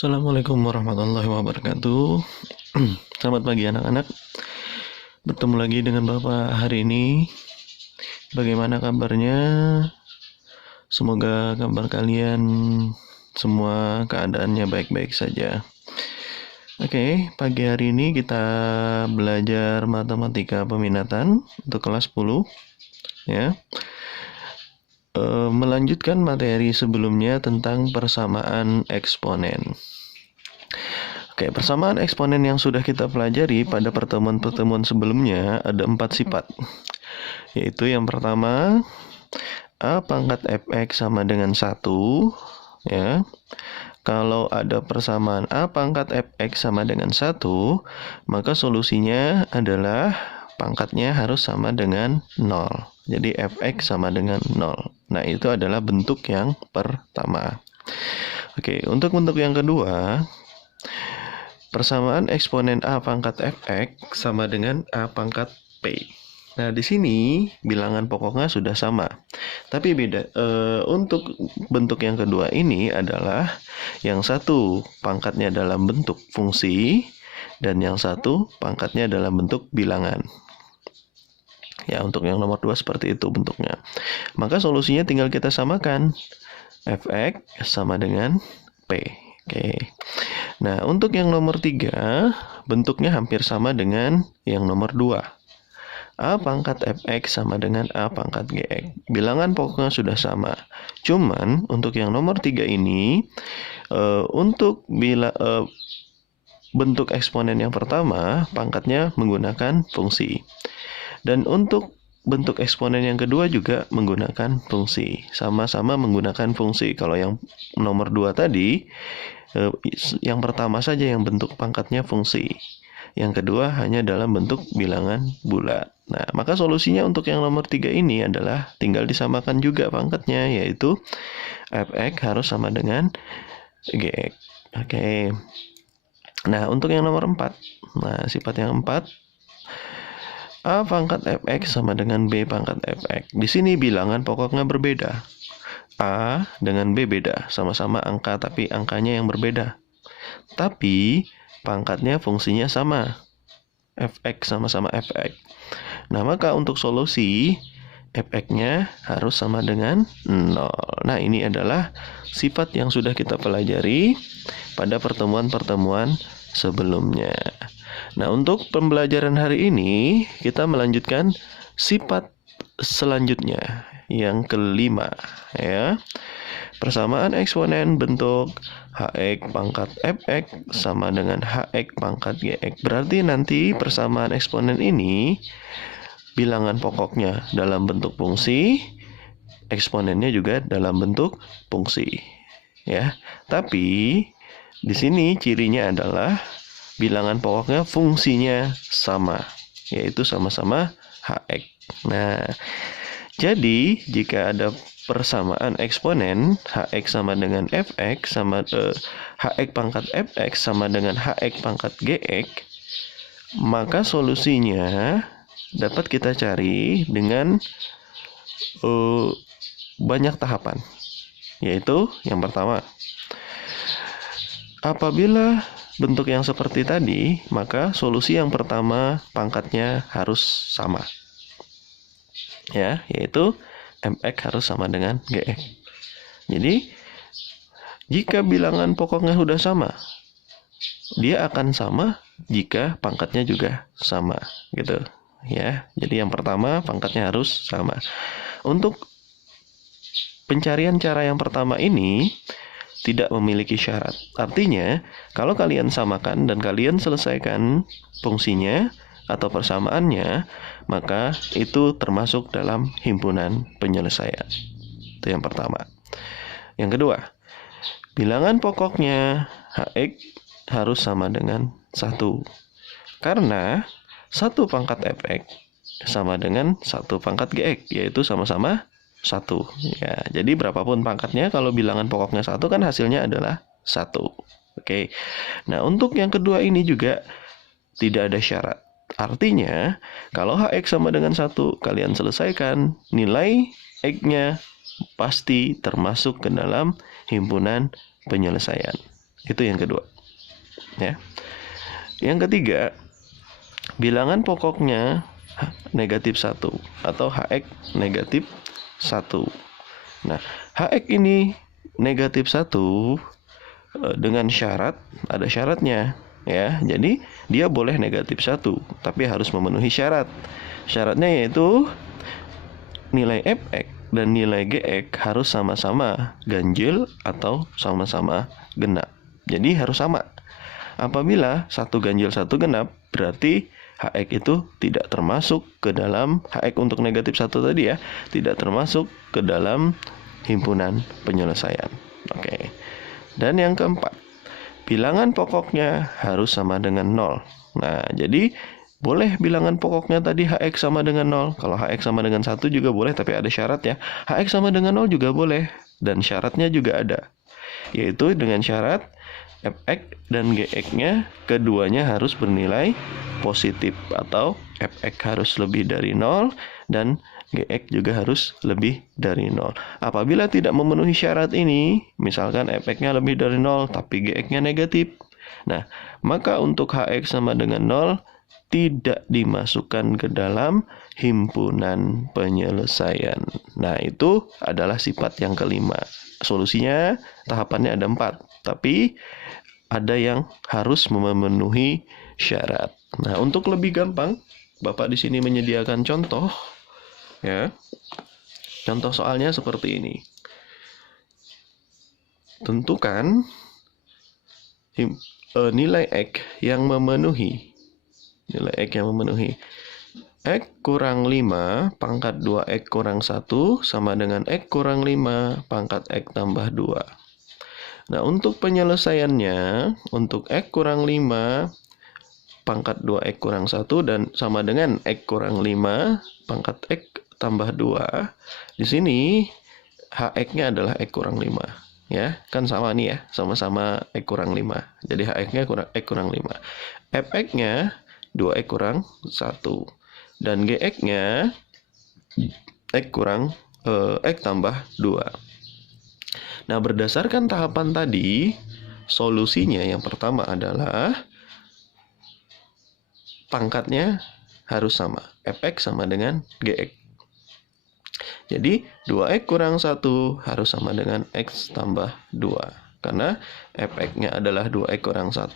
Assalamualaikum warahmatullahi wabarakatuh. Selamat pagi anak-anak. Bertemu lagi dengan Bapak hari ini. Bagaimana kabarnya? Semoga kabar kalian semua keadaannya baik-baik saja. Oke, pagi hari ini kita belajar matematika peminatan untuk kelas 10 ya. Melanjutkan materi sebelumnya tentang persamaan eksponen. Oke, persamaan eksponen yang sudah kita pelajari pada pertemuan-pertemuan sebelumnya ada 4 sifat. Yaitu yang pertama, A pangkat fx sama dengan 1, ya. Kalau ada persamaan A pangkat fx sama dengan 1, maka solusinya adalah pangkatnya harus sama dengan 0. Jadi fx sama dengan 0. Nah, itu adalah bentuk yang pertama. Oke, untuk bentuk yang kedua, persamaan eksponen A pangkat fx sama dengan A pangkat p. Nah, di sini bilangan pokoknya sudah sama. Tapi beda. Untuk bentuk yang kedua ini adalah yang satu pangkatnya dalam bentuk fungsi dan yang satu pangkatnya dalam bentuk bilangan. Ya, untuk yang nomor 2 seperti itu bentuknya. Maka solusinya tinggal kita samakan. Fx sama dengan P. Oke. Nah, untuk yang nomor 3, bentuknya hampir sama dengan yang nomor 2. A pangkat fx sama dengan A pangkat gx. Bilangan pokoknya sudah sama. Cuman, untuk yang nomor 3 ini, untuk bentuk eksponen yang pertama, pangkatnya menggunakan fungsi. Dan untuk bentuk eksponen yang kedua juga menggunakan fungsi. Sama-sama menggunakan fungsi. Kalau yang nomor 2 tadi, yang pertama saja yang bentuk pangkatnya fungsi. Yang kedua hanya dalam bentuk bilangan bulat. Nah, maka solusinya untuk yang nomor 3 ini adalah tinggal disamakan juga pangkatnya, yaitu fx harus sama dengan gx. Oke. Nah, untuk yang nomor 4. Nah, sifat yang 4, A pangkat fx sama dengan B pangkat fx. Di sini bilangan pokoknya berbeda. A dengan B beda, sama-sama angka tapi angkanya yang berbeda. Tapi pangkatnya fungsinya sama. Fx sama-sama fx. Nah, maka untuk solusi fx-nya harus sama dengan 0. Nah, ini adalah sifat yang sudah kita pelajari pada pertemuan-pertemuan sebelumnya. Nah, untuk pembelajaran hari ini kita melanjutkan sifat selanjutnya yang kelima, ya. Persamaan eksponen bentuk hx pangkat fx sama dengan hx pangkat gx. Berarti nanti persamaan eksponen ini bilangan pokoknya dalam bentuk fungsi, eksponennya juga dalam bentuk fungsi, ya. Tapi di sini cirinya adalah bilangan pokoknya fungsinya sama, yaitu sama-sama hx. Nah, jadi jika ada persamaan eksponen hx sama dengan fx sama hx pangkat fx sama dengan hx pangkat gx, maka solusinya dapat kita cari dengan banyak tahapan. Yaitu yang pertama, apabila bentuk yang seperti tadi, maka solusi yang pertama pangkatnya harus sama. Ya, yaitu mx harus sama dengan gx. Jadi, jika bilangan pokoknya sudah sama, dia akan sama jika pangkatnya juga sama, gitu. Ya, jadi yang pertama pangkatnya harus sama. Untuk pencarian cara yang pertama ini tidak memiliki syarat. Artinya, kalau kalian samakan dan kalian selesaikan fungsinya atau persamaannya, maka itu termasuk dalam himpunan penyelesaian. Itu yang pertama. Yang kedua, bilangan pokoknya hx harus sama dengan 1. Karena 1 pangkat fx sama dengan 1 pangkat gx, yaitu sama-sama 1. Ya, jadi berapapun pangkatnya, kalau bilangan pokoknya 1 kan hasilnya adalah 1. Oke. Nah, untuk yang kedua ini juga tidak ada syarat. Artinya, kalau hx sama dengan 1, kalian selesaikan, nilai x-nya pasti termasuk ke dalam himpunan penyelesaian. Itu yang kedua. Ya. Yang ketiga, bilangan pokoknya negatif 1 atau HX negatif 1. Nah, HX ini negatif 1 dengan syarat, ada syaratnya ya. Jadi dia boleh negatif 1, tapi harus memenuhi syarat. Syaratnya yaitu nilai fx dan nilai gx harus sama-sama ganjil atau sama-sama genap. Jadi harus sama. Apabila satu ganjil satu genap, berarti HX itu tidak termasuk ke dalam HX untuk negatif 1 tadi ya, tidak termasuk ke dalam himpunan penyelesaian. Oke. Dan yang keempat, bilangan pokoknya harus sama dengan 0. Nah, jadi boleh bilangan pokoknya tadi HX sama dengan 0. Kalau HX sama dengan 1 juga boleh, tapi ada syarat ya. HX sama dengan 0 juga boleh, dan syaratnya juga ada. Yaitu dengan syarat fx dan gx-nya keduanya harus bernilai positif, atau fx harus lebih dari 0 dan gx juga harus lebih dari 0. Apabila tidak memenuhi syarat ini, misalkan fx-nya lebih dari 0 tapi gx-nya negatif, nah maka untuk hx sama dengan 0 tidak dimasukkan ke dalam himpunan penyelesaian. Nah, itu adalah sifat yang kelima. Solusinya tahapannya ada 4, tapi ada yang harus memenuhi syarat. Nah, untuk lebih gampang, Bapak di sini menyediakan contoh ya. Contoh soalnya seperti ini. Tentukan nilai X yang memenuhi X kurang 5 pangkat 2X kurang 1 sama dengan X kurang 5 pangkat X tambah 2. Nah, untuk penyelesaiannya, untuk X kurang 5 pangkat 2X kurang 1 dan sama dengan X kurang 5 pangkat X tambah 2. Di sini HX-nya adalah X kurang 5. Ya, kan sama nih ya, sama-sama X kurang 5. Jadi HX-nya X kurang 5. Fx-nya 2X kurang 1. Dan Gx-nya X tambah 2. Nah, berdasarkan tahapan tadi, solusinya yang pertama adalah pangkatnya harus sama. Fx sama dengan Gx. Jadi, 2X kurang 1 harus sama dengan X tambah 2. Karena Fx-nya adalah 2X kurang 1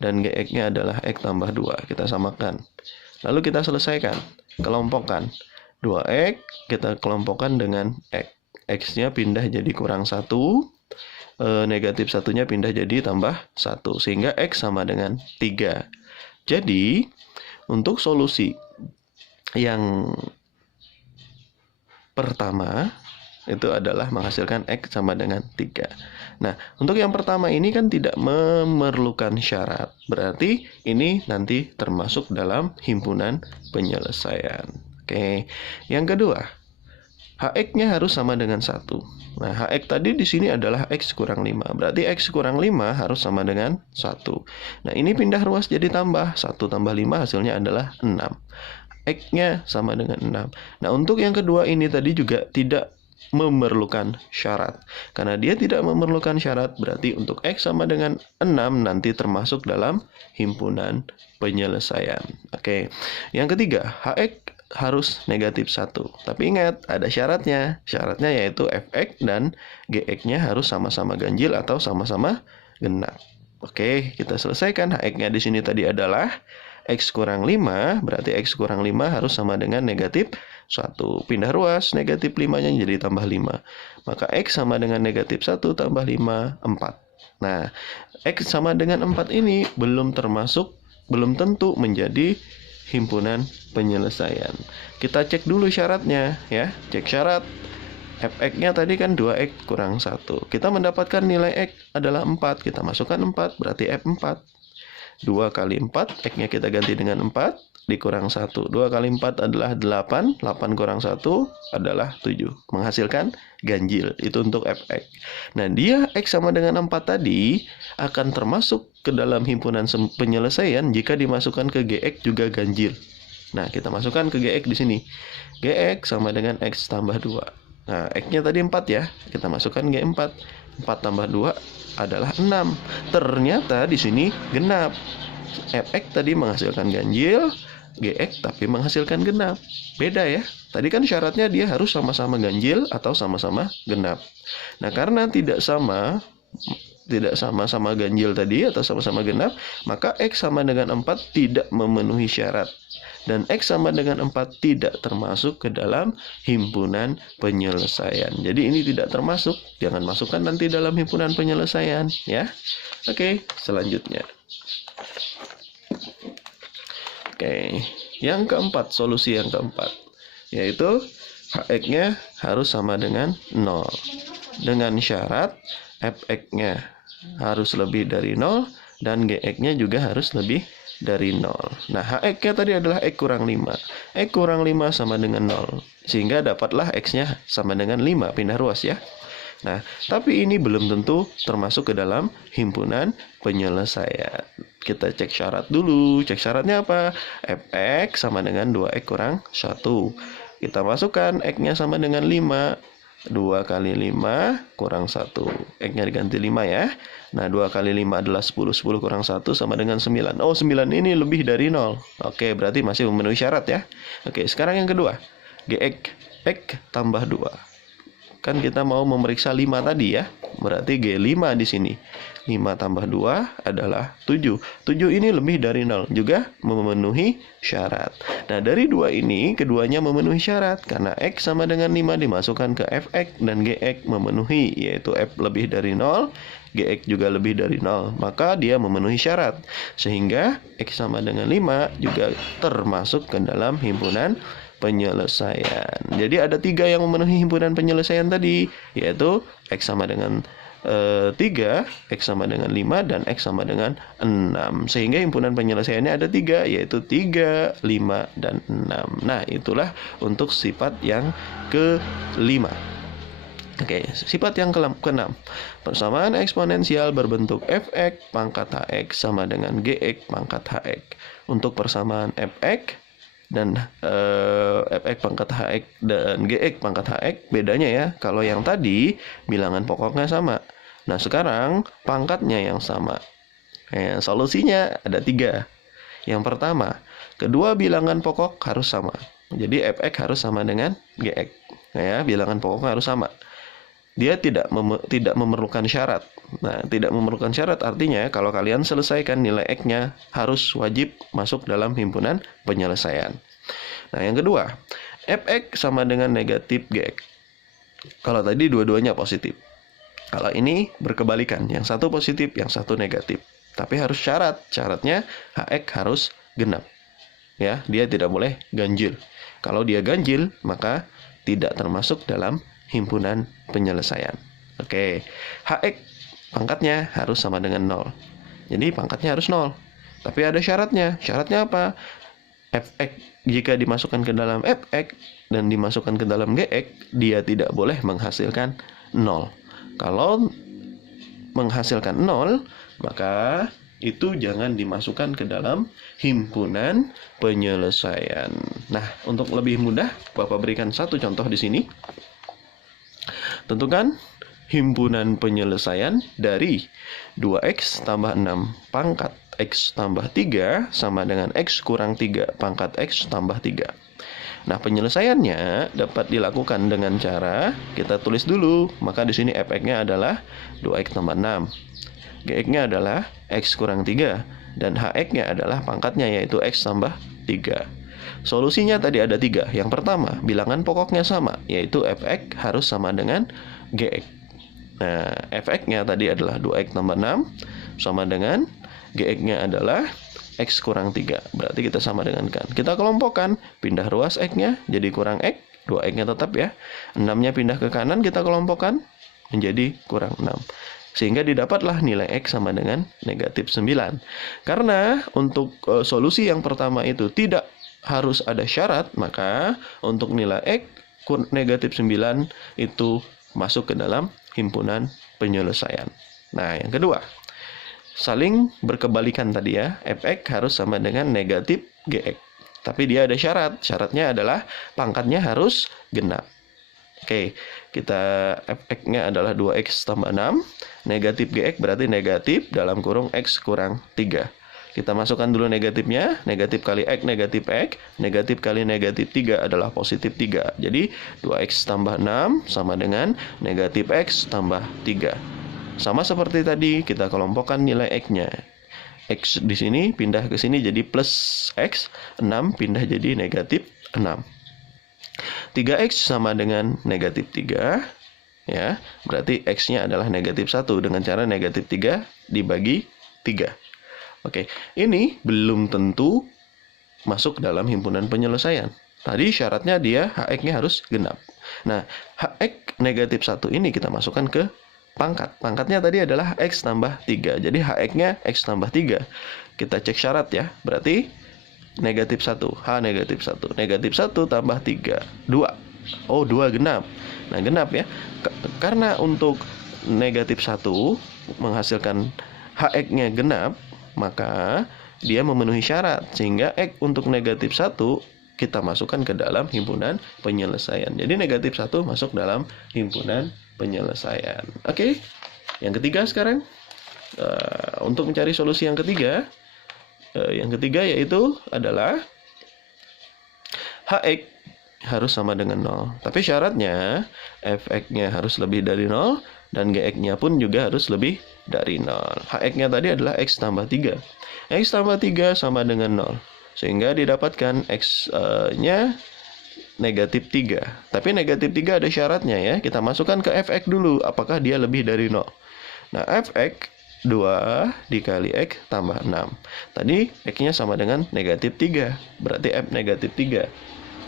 dan Gx-nya adalah X tambah 2. Kita samakan. Lalu kita selesaikan. Kelompokkan. 2X kita kelompokkan dengan X. X-nya pindah jadi kurang 1. Negatif 1-nya pindah jadi tambah 1. Sehingga X sama dengan 3. Jadi, untuk solusi yang pertama itu adalah menghasilkan X sama dengan 3. Nah, untuk yang pertama ini kan tidak memerlukan syarat. Berarti ini nanti termasuk dalam himpunan penyelesaian. Oke. Yang kedua, HX-nya harus sama dengan 1. Nah, HX tadi di sini adalah X kurang 5. Berarti X kurang 5 harus sama dengan 1. Nah, ini pindah ruas jadi tambah. 1 tambah 5 hasilnya adalah 6. X-nya sama dengan 6. Nah, untuk yang kedua ini tadi juga tidak memerlukan syarat. Karena dia tidak memerlukan syarat, berarti untuk X sama dengan 6 nanti termasuk dalam himpunan penyelesaian. Oke. Yang ketiga, HX harus negatif 1. Tapi ingat, ada syaratnya. Syaratnya yaitu Fx dan Gx-nya harus sama-sama ganjil atau sama-sama genap. Oke, kita selesaikan. HX-nya di sini tadi adalah X kurang 5, berarti X kurang 5 harus sama dengan negatif 1. Pindah ruas, negatif 5-nya jadi tambah 5. Maka X sama dengan negatif 1 tambah 5, 4. Nah, X sama dengan 4 ini belum tentu menjadi himpunan penyelesaian. Kita cek dulu syaratnya ya. Cek syarat. Fx-nya tadi kan 2x kurang 1. Kita mendapatkan nilai x adalah 4. Kita masukkan 4, berarti F4. 2 kali 4, X-nya kita ganti dengan 4, dikurang 1. 2 kali 4 adalah 8, 8 kurang 1 adalah 7. Menghasilkan ganjil, itu untuk Fx. Nah, dia X sama dengan 4 tadi akan termasuk ke dalam himpunan penyelesaian jika dimasukkan ke Gx juga ganjil. Nah, kita masukkan ke Gx di sini. Gx sama dengan X tambah 2. Nah, X-nya tadi 4 ya, kita masukkan G4. 4 tambah 2 adalah 6. Ternyata di sini genap. Fx tadi menghasilkan ganjil, Gx tapi menghasilkan genap. Beda ya. Tadi kan syaratnya dia harus sama-sama ganjil atau sama-sama genap. Nah, karena tidak sama-sama ganjil tadi atau sama-sama genap, maka X sama dengan 4 tidak memenuhi syarat. Dan X sama dengan 4 tidak termasuk ke dalam himpunan penyelesaian. Jadi ini tidak termasuk. Jangan masukkan nanti dalam himpunan penyelesaian, ya. Oke, selanjutnya. Oke, yang keempat, solusi yang keempat, yaitu Hx-nya harus sama dengan 0. Dengan syarat Fx-nya harus lebih dari 0 dan Gx-nya juga harus lebih dari 0. Nah, Hx-nya tadi adalah X kurang 5. X kurang 5 sama dengan 0. Sehingga dapatlah X-nya sama dengan 5. Pindah ruas ya. Nah, tapi ini belum tentu termasuk ke dalam himpunan penyelesaian. Kita cek syarat dulu. Cek syaratnya apa? Fx sama dengan 2x kurang 1. Kita masukkan X-nya sama dengan 5. 2 kali 5 kurang 1. X-nya diganti 5 ya. Nah, 2 kali 5 adalah 10. 10 kurang 1 sama dengan 9. Oh, 9 ini lebih dari 0. Oke, berarti masih memenuhi syarat ya. Oke, sekarang yang kedua. Gx, X tambah 2. Kan kita mau memeriksa 5 tadi ya. Berarti G5 di sini. 5 tambah 2 adalah 7. 7 ini lebih dari 0. Juga memenuhi syarat. Nah, dari 2 ini, keduanya memenuhi syarat. Karena X sama dengan 5 dimasukkan ke Fx dan Gx memenuhi. Yaitu F lebih dari 0, Gx juga lebih dari 0. Maka dia memenuhi syarat. Sehingga X sama dengan 5 juga termasuk ke dalam himpunan penyelesaian. Jadi ada 3 yang memenuhi himpunan penyelesaian tadi, yaitu X sama dengan 3, X sama dengan 5, dan X sama dengan 6. Sehingga himpunan penyelesaiannya ada 3, yaitu 3, 5, dan 6. Nah, itulah untuk sifat yang kelima. Oke, sifat yang keenam. Persamaan eksponensial berbentuk Fx pangkat Hx sama dengan Gx pangkat Hx. Untuk persamaan Fx dan Fx pangkat Hx dan Gx pangkat Hx, bedanya ya, kalau yang tadi bilangan pokoknya sama. Nah, sekarang pangkatnya yang sama. Solusinya ada 3. Yang pertama, kedua bilangan pokok harus sama. Jadi Fx harus sama dengan Gx. Ya, bilangan pokoknya harus sama. Dia tidak memerlukan syarat. Nah, tidak memerlukan syarat artinya kalau kalian selesaikan nilai X-nya harus wajib masuk dalam himpunan penyelesaian. Nah, yang kedua, Fx sama dengan negatif Gx. Kalau tadi dua-duanya positif. Kalau ini berkebalikan, yang satu positif, yang satu negatif. Tapi harus syarat. Syaratnya Hx harus genap. Ya, dia tidak boleh ganjil. Kalau dia ganjil, maka tidak termasuk dalam himpunan penyelesaian. Oke, Hx pangkatnya harus sama dengan 0. Jadi pangkatnya harus 0. Tapi ada syaratnya. Syaratnya apa? Fx jika dimasukkan ke dalam Fx dan dimasukkan ke dalam Gx, dia tidak boleh menghasilkan 0. Kalau menghasilkan 0, maka itu jangan dimasukkan ke dalam himpunan penyelesaian. Nah, untuk lebih mudah, Bapak berikan satu contoh di sini. Tentukan himpunan penyelesaian dari 2x tambah 6 pangkat x tambah 3 sama dengan x kurang 3 pangkat x tambah 3. Nah, penyelesaiannya dapat dilakukan dengan cara kita tulis dulu. Maka di sini Fx-nya adalah 2x tambah 6. Gx-nya adalah x kurang 3 dan Hx-nya adalah pangkatnya yaitu x tambah 3. Solusinya tadi ada 3. Yang pertama, bilangan pokoknya sama, yaitu Fx harus sama dengan Gx. Nah, Fx-nya tadi adalah 2x tambah 6 sama dengan Gx-nya adalah x kurang 3. Berarti kita sama dengan kan. Kita kelompokkan, pindah ruas x-nya jadi kurang x, 2x-nya tetap ya. 6-nya pindah ke kanan, kita kelompokkan menjadi kurang 6. Sehingga didapatlah nilai X sama dengan negatif 9. Karena untuk solusi yang pertama itu tidak harus ada syarat, maka untuk nilai X negatif 9 itu masuk ke dalam himpunan penyelesaian. Nah, yang kedua, saling berkebalikan tadi ya. Fx harus sama dengan negatif Gx. Tapi dia ada syarat. Syaratnya adalah pangkatnya harus genap. Oke, kita fx-nya adalah 2x tambah 6. Negatif gx berarti negatif dalam kurung x kurang 3. Kita masukkan dulu negatifnya. Negatif kali x, negatif x. Negatif kali negatif 3 adalah positif 3. Jadi 2x tambah 6 sama dengan negatif x tambah 3. Sama seperti tadi, kita kelompokkan nilai x-nya. X di sini pindah ke sini jadi plus x. 6 pindah jadi negatif 6. 3x sama dengan negatif 3, ya, berarti x-nya adalah negatif 1 dengan cara negatif 3 dibagi 3. Oke, ini belum tentu masuk dalam himpunan penyelesaian. Tadi syaratnya dia hx-nya harus genap. Nah, hx negatif 1 ini kita masukkan ke pangkat. Pangkatnya tadi adalah x tambah 3. Jadi hx-nya x tambah 3. Kita cek syarat ya, berarti negatif 1, H negatif 1. Negatif 1 tambah 3, 2. Oh, 2 genap. Nah, genap ya. Karena untuk negatif 1 menghasilkan HX-nya genap, maka dia memenuhi syarat. Sehingga X untuk negatif 1 kita masukkan ke dalam himpunan penyelesaian. Jadi negatif 1 masuk dalam himpunan penyelesaian. Oke. Yang ketiga sekarang. Untuk mencari solusi yang ketiga, yaitu adalah hx harus sama dengan 0. Tapi syaratnya fx-nya harus lebih dari 0 dan gx-nya pun juga harus lebih dari 0. Hx-nya tadi adalah x tambah 3. X tambah 3 sama dengan 0. Sehingga didapatkan x-nya negatif 3. Tapi negatif 3 ada syaratnya ya. Kita masukkan ke fx dulu. Apakah dia lebih dari 0? Nah, fx 2 dikali X tambah 6. Tadi X-nya sama dengan negatif 3. Berarti F negatif 3.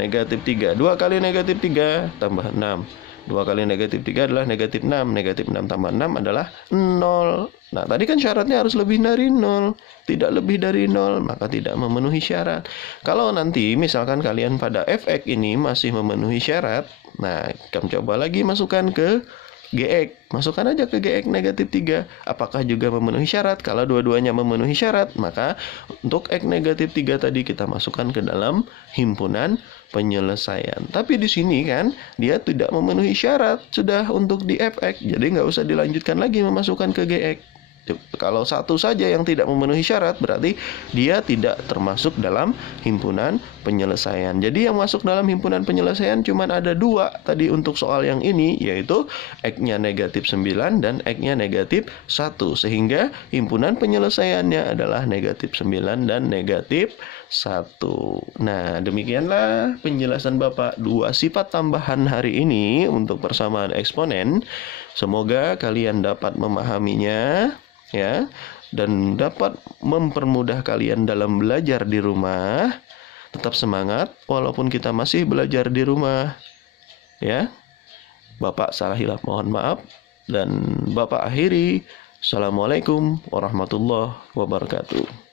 Negatif 3. 2 kali negatif 3 tambah 6. 2 kali negatif 3 adalah negatif 6. Negatif 6 tambah 6 adalah 0. Nah, tadi kan syaratnya harus lebih dari 0. Tidak lebih dari 0, maka tidak memenuhi syarat. Kalau nanti misalkan kalian pada fx ini masih memenuhi syarat, nah, kamu coba lagi masukkan ke gx, masukkan aja ke gx negatif 3. Apakah juga memenuhi syarat? Kalau dua-duanya memenuhi syarat, maka untuk x negatif 3 tadi kita masukkan ke dalam himpunan penyelesaian. Tapi di sini kan dia tidak memenuhi syarat sudah untuk di fx, jadi nggak usah dilanjutkan lagi memasukkan ke gx. Kalau satu saja yang tidak memenuhi syarat, berarti dia tidak termasuk dalam himpunan penyelesaian. Jadi yang masuk dalam himpunan penyelesaian cuma ada 2 tadi untuk soal yang ini, yaitu X-nya negatif 9 dan X-nya negatif 1. Sehingga himpunan penyelesaiannya adalah negatif 9 dan negatif 1. Nah, demikianlah penjelasan Bapak 2 sifat tambahan hari ini untuk persamaan eksponen. Semoga kalian dapat memahaminya, ya, dan dapat mempermudah kalian dalam belajar di rumah. Tetap semangat walaupun kita masih belajar di rumah, ya. Bapak salah hilaf mohon maaf, dan Bapak akhiri. Assalamualaikum warahmatullahi wabarakatuh.